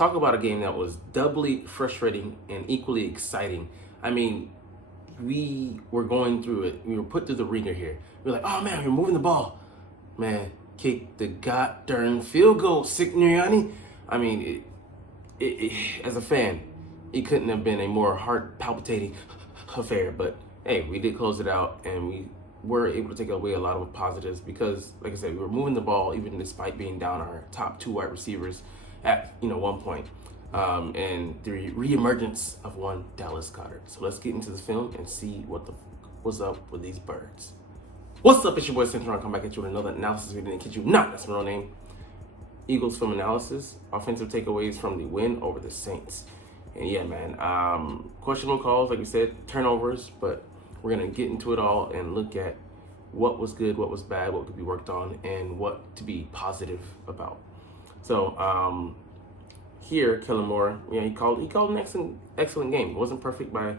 Talk about a game that was doubly frustrating and equally exciting. I mean, we were going through it. We were put through the ringer here. We were like, oh man, we're moving the ball. Man, kick the goddamn field goal, Signoriani. I mean, as a fan, it couldn't have been a more heart palpitating affair. But hey, we did close it out, and we were able to take away a lot of positives because, like I said, we were moving the ball even despite being down our top two wide receivers at one point. And the reemergence of one Dallas Goedert. So let's get into the film and see what's up with these birds. What's up? It's your boy Centron. Come back at you with another analysis video. Didn't kid you not. That's my real name. Eagles film analysis. Offensive takeaways from the win over the Saints. And yeah, man. Questionable calls, like we said, turnovers. But we're gonna get into it all and look at what was good, what was bad, what could be worked on, and what to be positive about. So here, Kellen Moore, he called an excellent game. It wasn't perfect by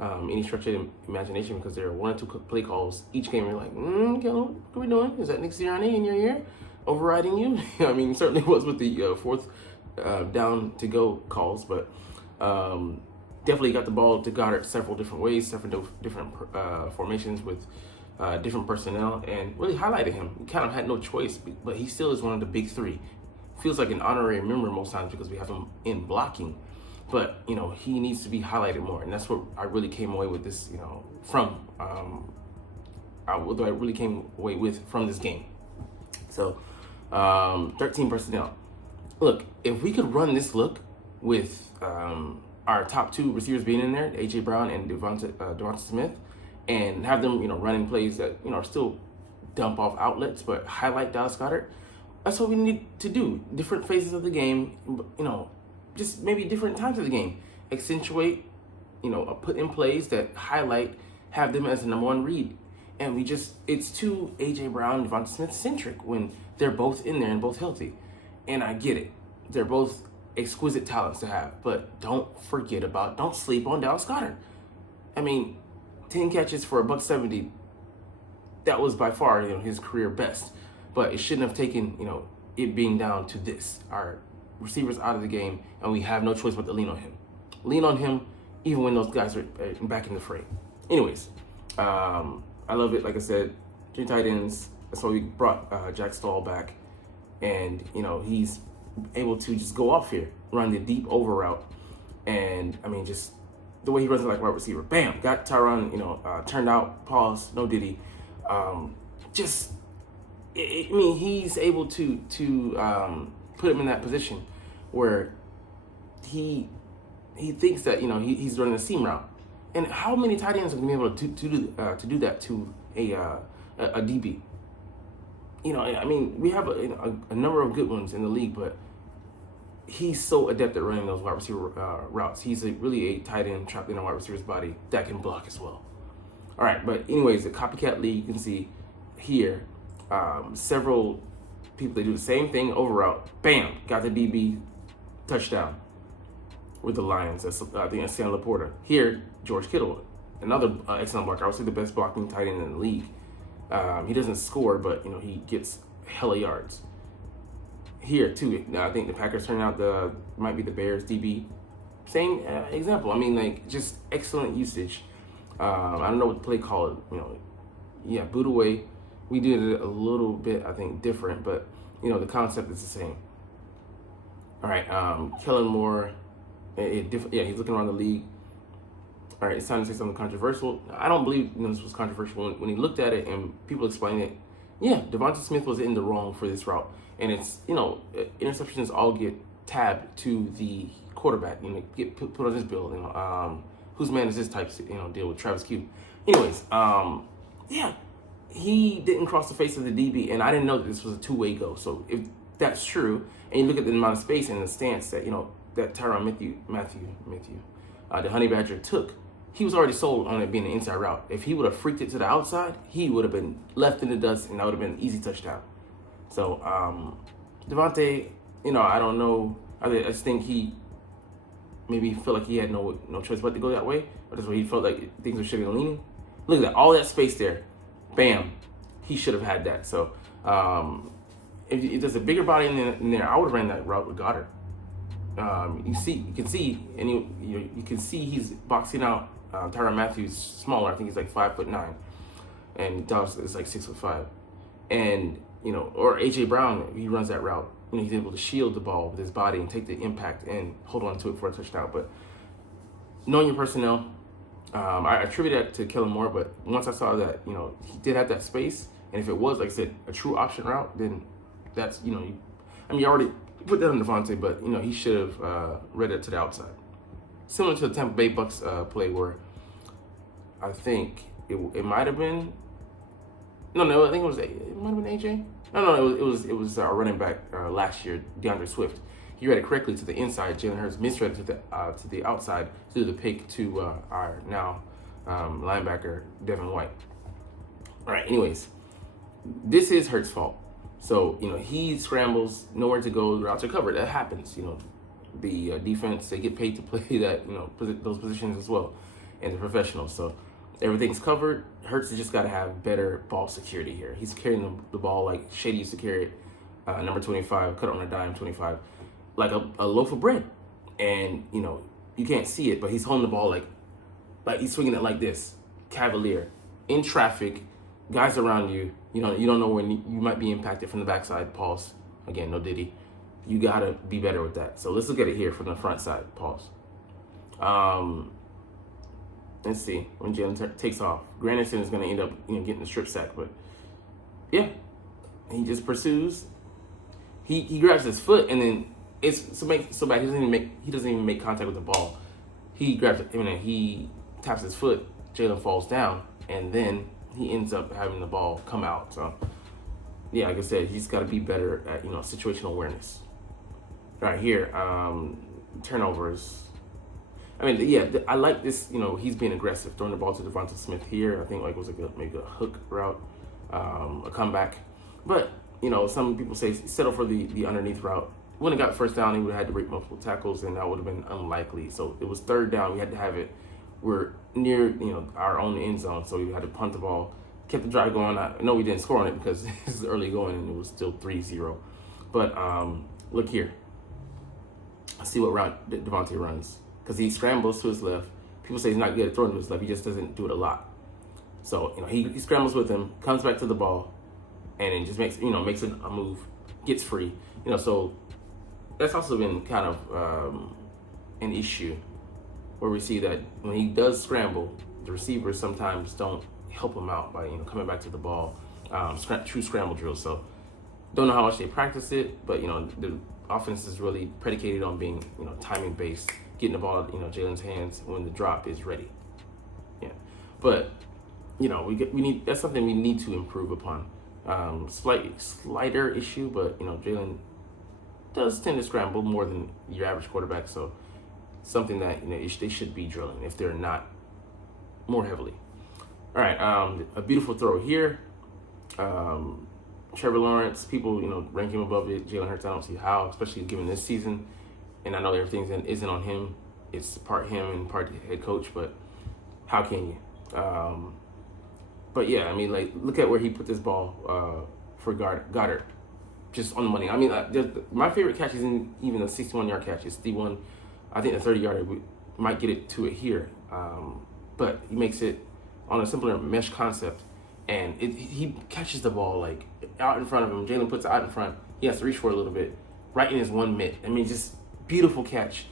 any stretch of imagination because there were one or two play calls each game. You're like, Kellen, what are we doing? Is that Nick Sirianni in your ear overriding you? I mean, certainly was with the fourth down to go calls, but definitely got the ball to Goddard several different ways, several different formations with different personnel, and really highlighted him. He kind of had no choice, but he still is one of the big three. Feels like an honorary member most times because we have him in blocking, but he needs to be highlighted more, and that's what I really came away with this from what I really came away with from this game. So 13 personnel. Look, if we could run this look with our top two receivers being in there, AJ Brown and Devonta Smith, and have them running plays that are still dump off outlets but highlight Dallas Goedert. That's what we need to do. Different phases of the game, just maybe different times of the game. Accentuate, put in plays that highlight, have them as the number one read. And it's too A.J. Brown, Devonta Smith centric when they're both in there and both healthy. And I get it. They're both exquisite talents to have. But don't sleep on Dallas Goedert. I mean, 10 catches for $170, that was by far, his career best. But it shouldn't have taken, it being down to this. Our receivers out of the game, and we have no choice but to lean on him. Lean on him, even when those guys are back in the fray. Anyways, I love it. Like I said, 3 tight ends. That's why we brought Jack Stahl back. And, he's able to just go off here, run the deep over route. And, I mean, just the way he runs it like wide receiver. Bam! Got Tyron, turned out, pause, no diddy. He's able to put him in that position where he thinks that he's running a seam route. And how many tight ends are going to be able to do that to a DB? We have a number of good ones in the league, but he's so adept at running those wide receiver routes. He's really a tight end trapped in a wide receiver's body that can block as well. All right, but anyways, the copycat league, you can see here. Several people, they do the same thing over route. Bam! Got the DB touchdown with the Lions. I think that's Sam Laporta. Here, George Kittle, another excellent blocker. I would say the best blocking tight end in the league. He doesn't score, but he gets hella yards. Here too, I think the Packers turned out might be the Bears DB. Same example. Just excellent usage. I don't know what the play call it. Boot away. We did it a little bit, I think, different, but the concept is the same. All right, Kellen Moore, he's looking around the league. All right, it's time to say something controversial. I don't believe this was controversial when he looked at it and people explained it. Yeah, Devonta Smith was in the wrong for this route, and it's interceptions all get tabbed to the quarterback. Get put on his bill. Whose man is this type? Deal with Travis Q. Anyways, he didn't cross the face of the DB, and I didn't know that this was a two-way go. So if that's true, and you look at the amount of space and the stance that that Tyrann Mathieu, the Honey Badger took, he was already sold on it being an inside route. If he would have freaked it to the outside, he would have been left in the dust, and that would have been an easy touchdown. So Devontae, I don't know. I just think he maybe felt like he had no choice but to go that way, or that's where he felt like things were shifting and leaning. Look at that, all that space there. Bam, he should have had that. So if there's a bigger body in there, I would have ran that route with Goddard. You can see, and you can see he's boxing out Tyrann Mathieu smaller. I think he's like 5'9", and Dallas is like 6'5", and or AJ Brown, he runs that route. He's able to shield the ball with his body and take the impact and hold on to it for a touchdown. But knowing your personnel, I attribute that to Kellen Moore. But once I saw that he did have that space, and if it was, like I said, a true option route, then that's you already put that on Devontae, but he should have read it to the outside, similar to the Tampa Bay Bucks play where I think it might have been I think it might have been AJ. No, it was our running back last year, DeAndre Swift. He read it correctly to the inside. Jalen Hurts misread it to the outside to do the pick to our now linebacker Devin White. All right. Anyways, this is Hurts' fault. So he scrambles, nowhere to go. The routes are covered. That happens. The defense, they get paid to play that those positions as well, and the professionals. So everything's covered. Hurts has just got to have better ball security here. He's carrying the ball like Shady used to carry it, number 25, cut on a dime, 25, like a loaf of bread. And, you can't see it, but he's holding the ball like he's swinging it like this, cavalier, in traffic, guys around you. You don't know when you might be impacted from the backside. Pause. Again, no Diddy. You got to be better with that. So let's look at it here from the front side. Pause. Let's see when Jalen takes off. Granderson is going to end up getting the strip sack, but yeah, he just pursues. He grabs his foot, and then it's so bad he doesn't even make contact with the ball. He grabs it, and then he taps his foot. Jalen falls down, and then he ends up having the ball come out. So yeah, like I said, he's got to be better at situational awareness. Right here, turnovers. I like this. He's being aggressive, throwing the ball to Devonta Smith here. I think it was maybe a hook route, a comeback. But some people say settle for the underneath route. When it got first down, he would have had to break multiple tackles, and that would have been unlikely. So it was third down. We had to have it. We're near our own end zone, so we had to punt the ball. Kept the drive going. I know we didn't score on it because this is early going, and it was still 3-0. But look here. Let's see what route Devontae runs. Because he scrambles to his left. People say he's not good at throwing to his left. He just doesn't do it a lot. So he scrambles with him, comes back to the ball, and then just makes a move, gets free. So that's also been kind of an issue where we see that when he does scramble, the receivers sometimes don't help him out by coming back to the ball, true scramble drills. So don't know how much they practice it, but the offense is really predicated on being timing based. Getting the ball out Jalen's hands when the drop is ready. Yeah, but we need that's something we need to improve upon. Slighter issue, but Jalen does tend to scramble more than your average quarterback, so something that they should be drilling if they're not more heavily. All right, a beautiful throw here. Trevor Lawrence, people rank him above it. Jalen Hurts, I don't see how, especially given this season. And I know everything isn't on him. It's part him and part the head coach, but how can you? But yeah, look at where he put this ball for Goddard. Just on the money. My favorite catch isn't even a 61-yard catch. It's the one, I think the 30-yarder, we might get it to it here. But he makes it on a simpler mesh concept. And he catches the ball out in front of him. Jalen puts it out in front. He has to reach for it a little bit. Right in his 1 mitt. Just beautiful catch.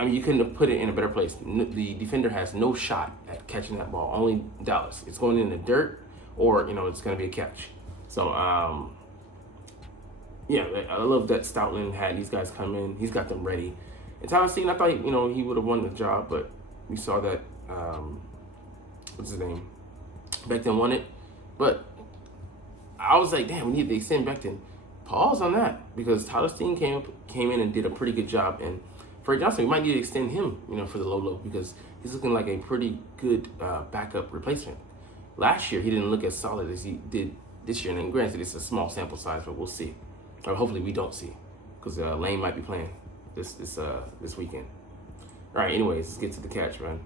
You couldn't have put it in a better place. The defender has no shot at catching that ball. Only Dallas. It's going in the dirt, or it's going to be a catch. So yeah, I love that Stoutland had these guys come in. He's got them ready. And Tyler Steen, I thought he would have won the job, but we saw that what's his name? Becton won it, but I was like, damn, we need to extend Becton. Pause on that, because Tyler Steen came in and did a pretty good job, and Fred Johnson, we might need to extend him, for the low, because he's looking like a pretty good backup replacement. Last year, he didn't look as solid as he did this year, and granted, it's a small sample size, but we'll see. Or hopefully we don't see, because Lane might be playing this weekend. All right, anyways, let's get to the catch, man.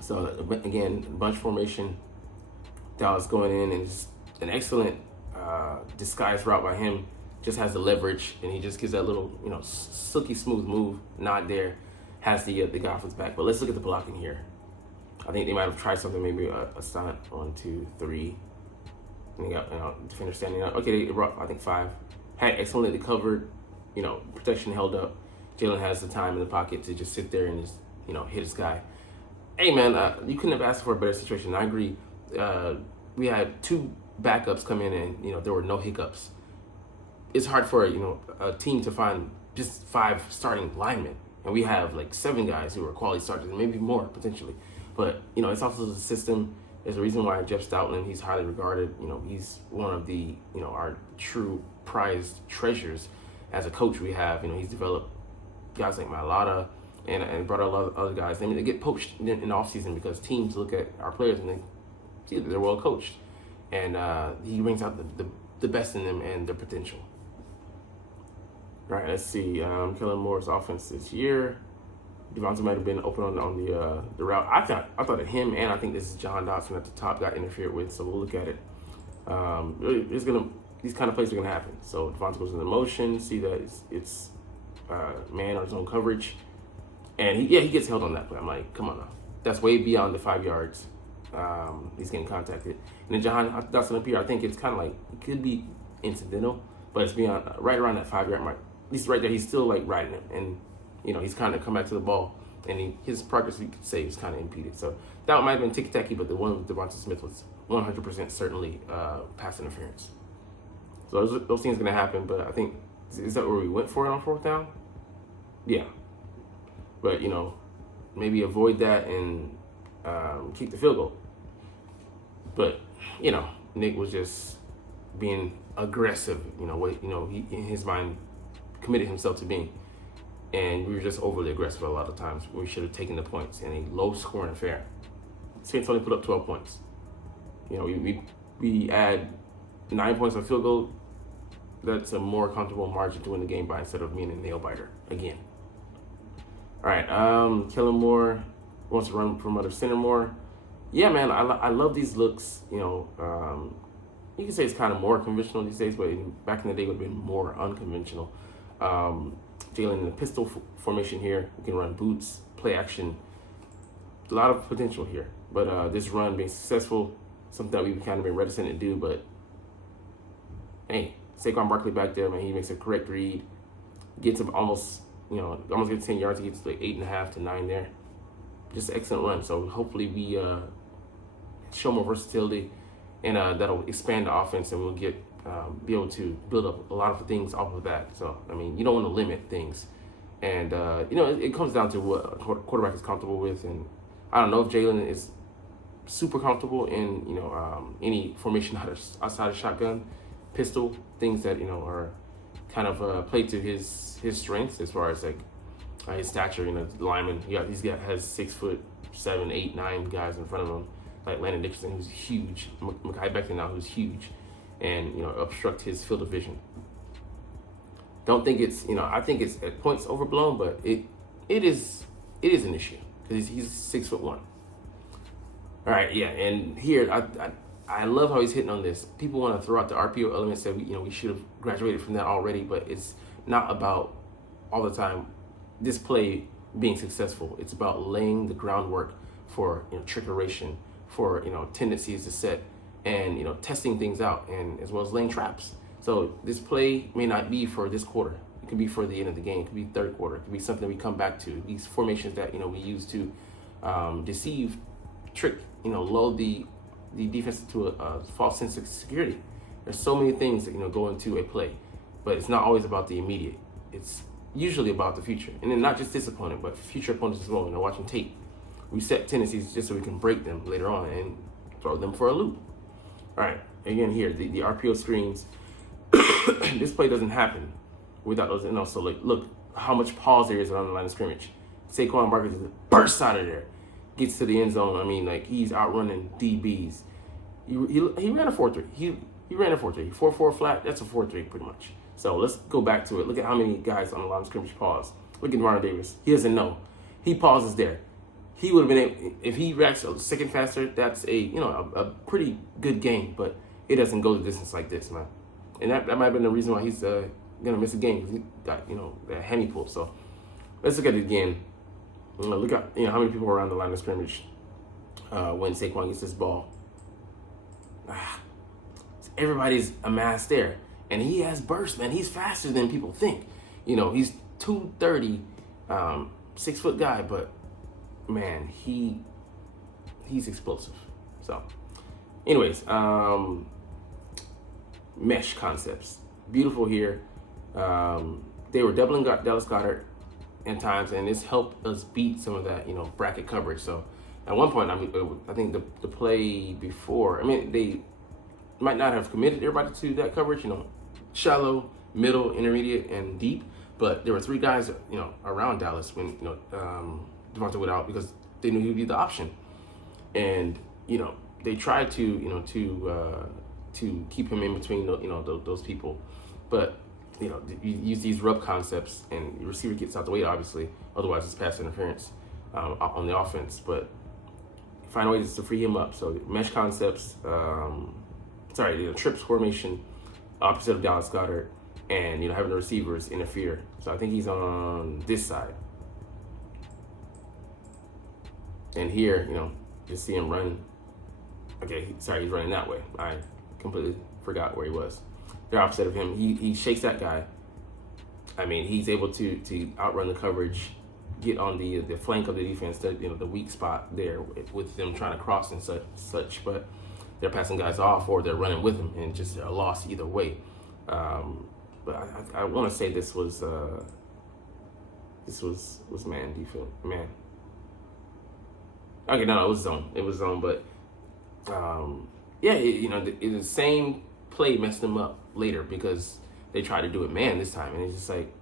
So again, bunch formation. Dallas going in, and just an excellent disguised route by him. just has the leverage, and he just gives that little, silky smooth move, not there, has the offense back. But let's look at the blocking here. I think they might have tried something, maybe a stunt, 1, 2, 3. And they got, defender standing up. Okay, they brought, I think, 5. Had excellently covered, protection held up. Jalen has the time in the pocket to just sit there and just, hit his guy. Hey, man, you couldn't have asked for a better situation. I agree. We had 2 backups come in, and, there were no hiccups. It's hard for, a team to find just 5 starting linemen. And we have, 7 guys who are quality starters, and maybe more, potentially. But, it's also the system. There's a reason why Jeff Stoutland, he's highly regarded. He's one of the, our true prized treasures as a coach we have. He's developed guys like Mailata and brought a lot of other guys. I mean, they get poached in the offseason because teams look at our players and they see that they're well coached. And he brings out the best in them and their potential. All right, let's see. Kellen Moore's offense this year. Devontae might have been open on the route. I thought that him, and I think this is John Dodson at the top, got interfered with. So we'll look at it. These kind of plays are gonna happen. So Devontae goes into motion. See that it's man on his own coverage, and he gets held on that play. I'm like, come on now, that's way beyond the 5 yards. He's getting contacted, and then John Dodson up here. I think it's kind of like it could be incidental, but it's beyond right around that 5 yard mark. At least right there, he's still riding him, and he's kind of come back to the ball, and his progress, we could say, was kind of impeded. So that might have been ticky-tacky, but the one with Devontae Smith was 100% certainly pass interference. So those things are going to happen, but I think, is that where we went for it on 4th down? Yeah. But, maybe avoid that and keep the field goal. But, Nick was just being aggressive, he, in his mind, committed himself to being. And we were just overly aggressive a lot of times. We should have taken the points in a low-scoring affair. Saints only put up 12 points. We add 9 points on field goal. That's a more comfortable margin to win the game by, instead of being a nail-biter again. All right, Kellen Moore wants to run from under center more. Yeah, man, I love these looks. You can say it's kind of more conventional these days, but back in the day it would have been more unconventional. Jalen in the pistol formation here. We can run boots, play action. A lot of potential here. But this run being successful, something that we've kind of been reticent to do. But, hey, Saquon Barkley back there, man, he makes a correct read. Gets him almost gets 10 yards. He gets 8.5 to 9 there. Just an excellent run. So hopefully we show more versatility, and that'll expand the offense, and we'll get be able to build up a lot of things off of that. So, I mean, you don't want to limit things. And, it comes down to what a quarterback is comfortable with. And I don't know if Jalen is super comfortable in, any formation outside of shotgun, pistol, things that, are kind of played to his strengths as far as, his stature. The lineman, has 6'7", 8, 9 guys in front of him, like Landon Dickerson, who's huge, Mekhi Becton now, who's huge, and obstruct his field of vision. Don't think it's I think it's at points overblown, but it is an issue because he's 6'1". All right, yeah, and here I love how he's hitting on this. People want to throw out the RPO elements that we should have graduated from that already, but it's not about all the time this play being successful. It's about laying the groundwork for trickeration, for tendencies to set, and testing things out, and as well as laying traps. So this play may not be for this quarter. It could be for the end of the game. It could be third quarter. It could be something we come back to. These formations that we use to deceive, trick, lull the defense to a false sense of security. There's so many things that go into a play, but it's not always about the immediate. It's usually about the future, and then not just this opponent, but future opponents as well. Watching tape, we set tendencies just so we can break them later on and throw them for a loop. All right, again here, the RPO screens. This play doesn't happen without those. And also, look how much pause there is on the line of scrimmage. Saquon Barkley just bursts out of there, gets to the end zone. I mean, he's outrunning DBs. He ran a 4.3. He ran a 4.3. 4.4 flat. That's a 4.3 pretty much. So let's go back to it. Look at how many guys on the line of scrimmage pause. Look at Marlon Davis. He doesn't know. He pauses there. He would have been able, if he reacts a second faster, that's a pretty good game, but it doesn't go the distance like this, man. And that might have been the reason why he's going to miss a game, because he got, that hammy pull. So let's look at it again. Look at, how many people are around the line of scrimmage when Saquon gets this ball. Everybody's amassed there. And he has burst, man. He's faster than people think. He's 230, 6-foot guy, but man, he's explosive. So anyways, mesh concepts. Beautiful here. They were doubling Dallas Goedert in times, and it's helped us beat some of that, bracket coverage. So at one point, I think the play before, they might not have committed everybody to that coverage, shallow, middle, intermediate, and deep. But there were 3 guys, around Dallas when, Devontae went out, because they knew he would be the option. And, they tried to keep him in between, those people. But, you use these rub concepts, and the receiver gets out the way, obviously. Otherwise, it's pass interference on the offense. But find ways to free him up. So mesh concepts, trips formation, opposite of Dallas Goedert, and having the receivers interfere. So I think he's on this side. And here, just see him run. Okay, he's running that way. I completely forgot where he was. They're opposite of him. He shakes that guy. He's able to outrun the coverage, get on the flank of the defense, the weak spot there with them trying to cross and such. But they're passing guys off, or they're running with him, and just a loss either way. But I want to say this was man defense, man. Okay, no, it was zone. It was zone, but the same play messed them up later, because they tried to do it man this time, and it's just like,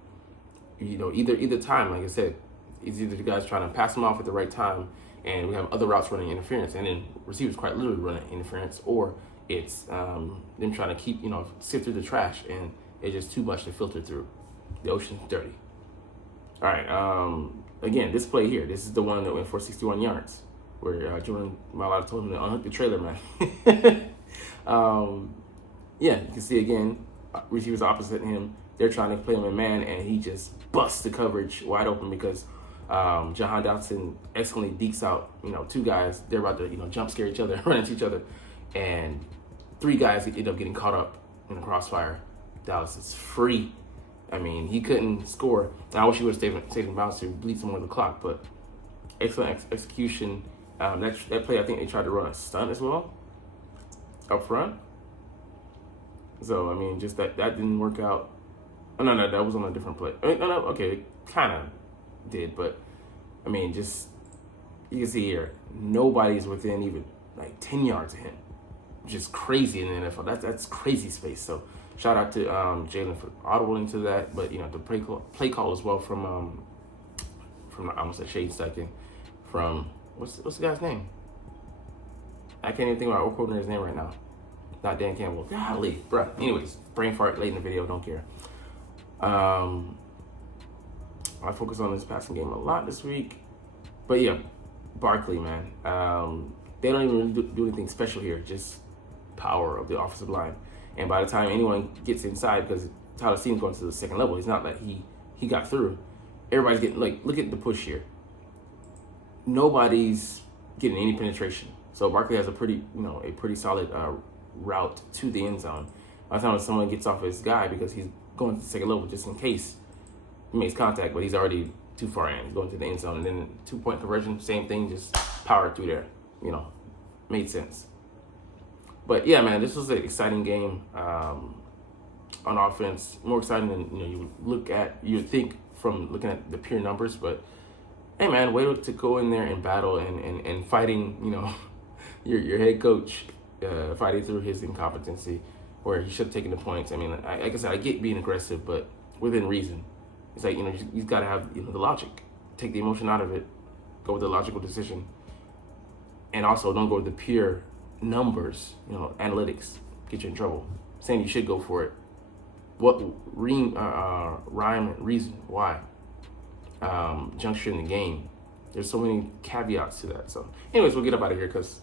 either time, like I said, it's either the guys trying to pass them off at the right time, and we have other routes running interference, and then receivers quite literally running interference, or it's them trying to keep, sift through the trash, and it's just too much to filter through. The ocean's dirty. All right, again, this play here, this is the one that went for 61 yards, where Jordan Mailata told him to unhook the trailer, man. You can see again, receivers opposite him, they're trying to play him in man, and he just busts the coverage wide open, because Jahan Dotson excellently dekes out, 2 guys. They're about to, jump scare each other, run into each other, and 3 guys end up getting caught up in the crossfire. Dallas is free. He couldn't score. I wish he would have stayed in bounds to bleed some more of the clock, but excellent execution. That play, I think they tried to run a stunt as well up front. So, just that didn't work out. Oh, no, that was on a different play. Okay, it kind of did, but, just, you can see here, nobody's within even, 10 yards of him, which is crazy in the NFL. That's crazy space. So, shout out to Jalen for audible into that, but, the play call as well from I almost said Shade Steichen, from, what's the guy's name? I can't even think about our coordinator's name right now. Not Dan Campbell. Golly, bruh. Anyways, brain fart late in the video, don't care. I focus on this passing game a lot this week. But yeah, Barkley, man. They don't even really do anything special here, just power of the offensive line. And by the time anyone gets inside, because Tyler Steen's going to the second level, it's not that he got through. Everybody's getting, look at the push here. Nobody's getting any penetration. So Barkley has a pretty solid route to the end zone. By the time someone gets off his guy, because he's going to the second level just in case he makes contact, but he's already too far in. He's going to the end zone, and then 2-point conversion, same thing, just power through there. Made sense. But yeah, man, this was an exciting game on offense. More exciting than you think from looking at the pure numbers. But hey, man, way to go in there and battle and fighting. Your head coach fighting through his incompetency, where he should have taken the points. Like I said, I get being aggressive, but within reason. It's like, you've got to have the logic. Take the emotion out of it. Go with the logical decision. And also, don't go with the pure numbers, analytics. Get you in trouble. Saying you should go for it. What rhyme and reason? Why? Juncture in the game. There's so many caveats to that. So anyways, we'll get up out of here, because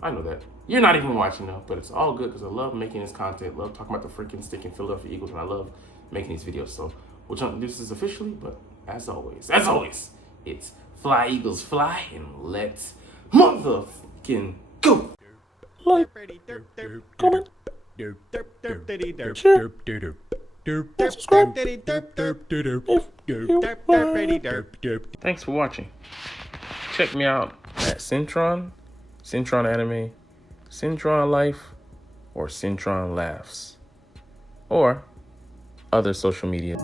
I know that. You're not even watching though, but it's all good because I love making this content. Love talking about the freaking stinking Philadelphia Eagles, and I love making these videos. So we'll jump into this officially, but as always, it's fly Eagles fly, and let's motherfucking go. Like, comment, share, and subscribe if you like. Thanks for watching. Check me out at Centron Anime, Centron Life, or Centron Laughs, or other social media.